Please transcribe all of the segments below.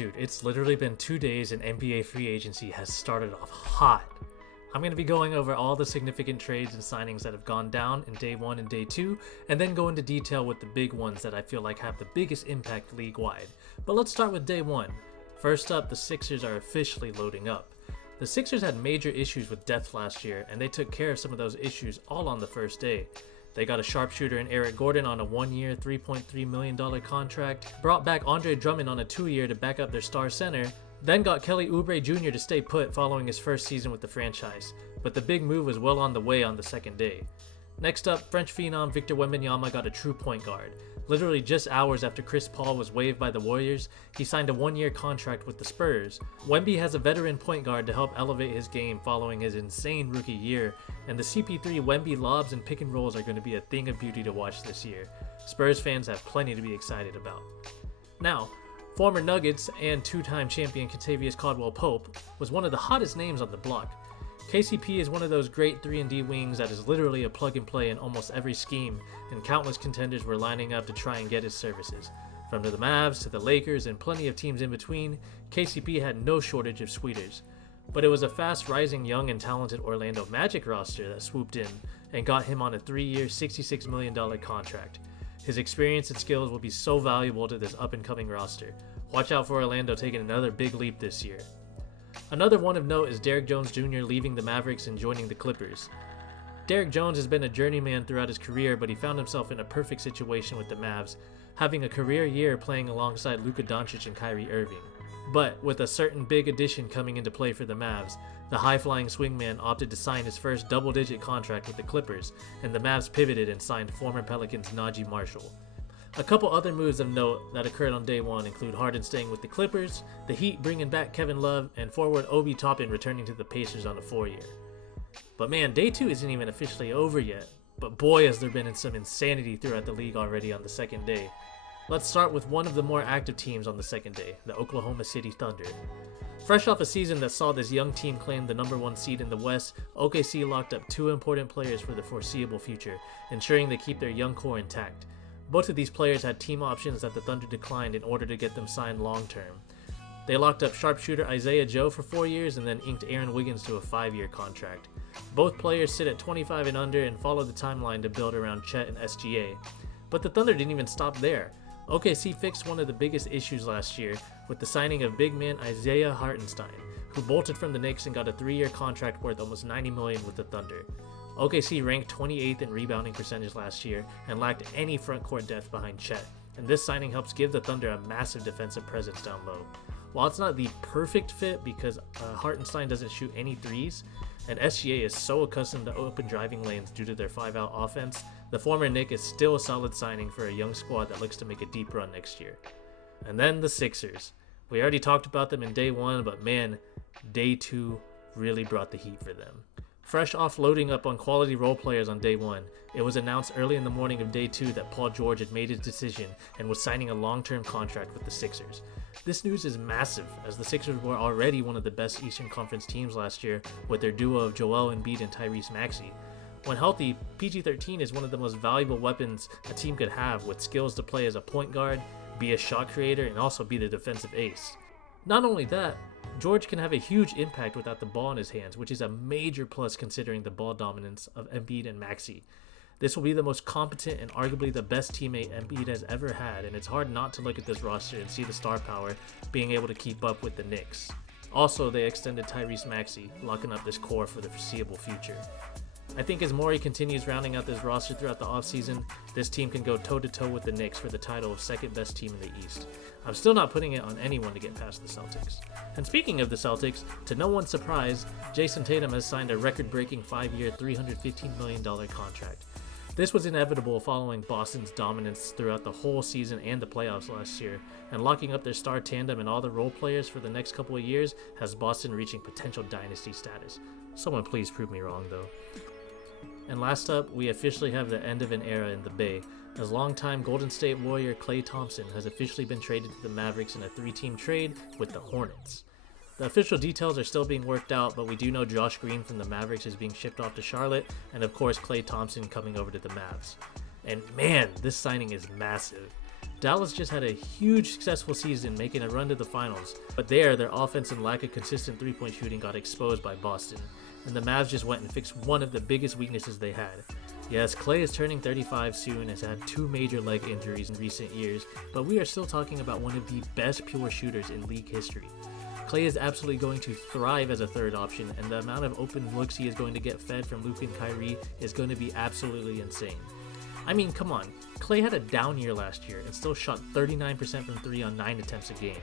Dude, it's literally been 2 days and NBA free agency has started off hot. I'm going to be going over all the significant trades and signings that have gone down in day 1 and day 2, and then go into detail with the big ones that I feel like have the biggest impact league-wide. But let's start with day 1. First up, the Sixers are officially loading up. The Sixers had major issues with depth last year, and they took care of some of those issues all on the first day. They got a sharpshooter in Eric Gordon on a 1-year, $3.3 million contract, brought back Andre Drummond on a 2-year to back up their star center, then got Kelly Oubre Jr. to stay put following his first season with the franchise, but the big move was well on the way on the second day. Next up, French phenom Victor Wembanyama got a true point guard. Literally just hours after Chris Paul was waived by the Warriors, he signed a 1-year contract with the Spurs. Wemby has a veteran point guard to help elevate his game following his insane rookie year, and the CP3 Wemby lobs and pick and rolls are going to be a thing of beauty to watch this year. Spurs fans have plenty to be excited about. Now, former Nuggets and 2-time champion Kentavious Caldwell-Pope was one of the hottest names on the block. KCP is one of those great 3-and-D wings that is literally a plug-and-play in almost every scheme, and countless contenders were lining up to try and get his services. From the Mavs to the Lakers and plenty of teams in between, KCP had no shortage of sweeters. But it was a fast-rising, young and talented Orlando Magic roster that swooped in and got him on a 3-year, $66 million contract. His experience and skills will be so valuable to this up-and-coming roster. Watch out for Orlando taking another big leap this year. Another one of note is Derrick Jones Jr. leaving the Mavericks and joining the Clippers. Derrick Jones has been a journeyman throughout his career, but he found himself in a perfect situation with the Mavs, having a career year playing alongside Luka Doncic and Kyrie Irving. But with a certain big addition coming into play for the Mavs, the high-flying swingman opted to sign his first double-digit contract with the Clippers, and the Mavs pivoted and signed former Pelicans Najee Marshall. A couple other moves of note that occurred on day 1 include Harden staying with the Clippers, the Heat bringing back Kevin Love, and forward Obi Toppin returning to the Pacers on a 4-year. But man, day 2 isn't even officially over yet, but boy has there been some insanity throughout the league already on the second day. Let's start with one of the more active teams on the second day, the Oklahoma City Thunder. Fresh off a season that saw this young team claim the number 1 seed in the West, OKC locked up 2 important players for the foreseeable future, ensuring they keep their young core intact. Both of these players had team options that the Thunder declined in order to get them signed long-term. They locked up sharpshooter Isaiah Joe for 4 years and then inked Aaron Wiggins to a 5-year contract. Both players sit at 25 and under and follow the timeline to build around Chet and SGA. But the Thunder didn't even stop there. OKC fixed one of the biggest issues last year with the signing of big man Isaiah Hartenstein, who bolted from the Knicks and got a 3-year contract worth almost $90 million with the Thunder. OKC ranked 28th in rebounding percentage last year and lacked any front court depth behind Chet, and this signing helps give the Thunder a massive defensive presence down low. While it's not the perfect fit because Hartenstein doesn't shoot any threes, and SGA is so accustomed to open driving lanes due to their 5-out offense, the former Knick is still a solid signing for a young squad that looks to make a deep run next year. And then the Sixers. We already talked about them in day 1, but man, day 2 really brought the heat for them. Fresh off loading up on quality role players on day 1, it was announced early in the morning of day 2 that Paul George had made his decision and was signing a long-term contract with the Sixers. This news is massive, as the Sixers were already one of the best Eastern Conference teams last year with their duo of Joel Embiid and Tyrese Maxey. When healthy, PG-13 is one of the most valuable weapons a team could have, with skills to play as a point guard, be a shot creator, and also be the defensive ace. Not only that, George can have a huge impact without the ball in his hands, which is a major plus considering the ball dominance of Embiid and Maxey. This will be the most competent and arguably the best teammate Embiid has ever had, and it's hard not to look at this roster and see the star power being able to keep up with the Knicks. Also, they extended Tyrese Maxey, locking up this core for the foreseeable future. I think as Morey continues rounding out this roster throughout the offseason, this team can go toe-to-toe with the Knicks for the title of second best team in the East. I'm still not putting it on anyone to get past the Celtics. And speaking of the Celtics, to no one's surprise, Jason Tatum has signed a record-breaking 5-year, $315 million contract. This was inevitable following Boston's dominance throughout the whole season and the playoffs last year, and locking up their star tandem and all the role players for the next couple of years has Boston reaching potential dynasty status. Someone please prove me wrong though. And last up, we officially have the end of an era in the Bay, as longtime Golden State Warrior Klay Thompson has officially been traded to the Mavericks in a 3-team trade with the Hornets. The official details are still being worked out, but we do know Josh Green from the Mavericks is being shipped off to Charlotte, and of course Klay Thompson coming over to the Mavs. And man, this signing is massive. Dallas just had a huge successful season, making a run to the finals, but there, their offense and lack of consistent three-point shooting got exposed by Boston, and the Mavs just went and fixed one of the biggest weaknesses they had. Yes, Klay is turning 35 soon, has had 2 major leg injuries in recent years, but we are still talking about one of the best pure shooters in league history. Klay is absolutely going to thrive as a third option, and the amount of open looks he is going to get fed from Luka and Kyrie is going to be absolutely insane. I mean, come on, Klay had a down year last year and still shot 39% from 3 on 9 attempts a game.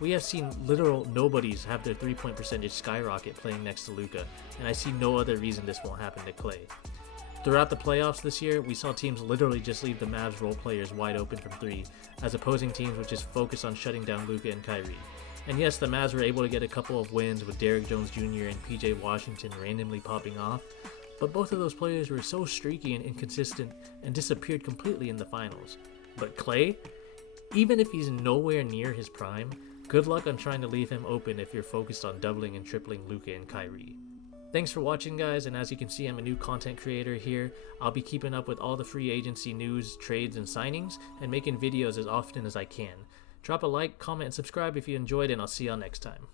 We have seen literal nobodies have their 3-point percentage skyrocket playing next to Luka, and I see no other reason this won't happen to Klay. Throughout the playoffs this year, we saw teams literally just leave the Mavs role players wide open from 3, as opposing teams would just focus on shutting down Luka and Kyrie. And yes, the Mavs were able to get a couple of wins with Derrick Jones Jr. and PJ Washington randomly popping off, but both of those players were so streaky and inconsistent and disappeared completely in the finals. But Klay, even if he's nowhere near his prime, good luck on trying to leave him open if you're focused on doubling and tripling Luka and Kyrie. Thanks for watching, guys, and as you can see, I'm a new content creator here. I'll be keeping up with all the free agency news, trades, and signings, and making videos as often as I can. Drop a like, comment, and subscribe if you enjoyed, and I'll see y'all next time.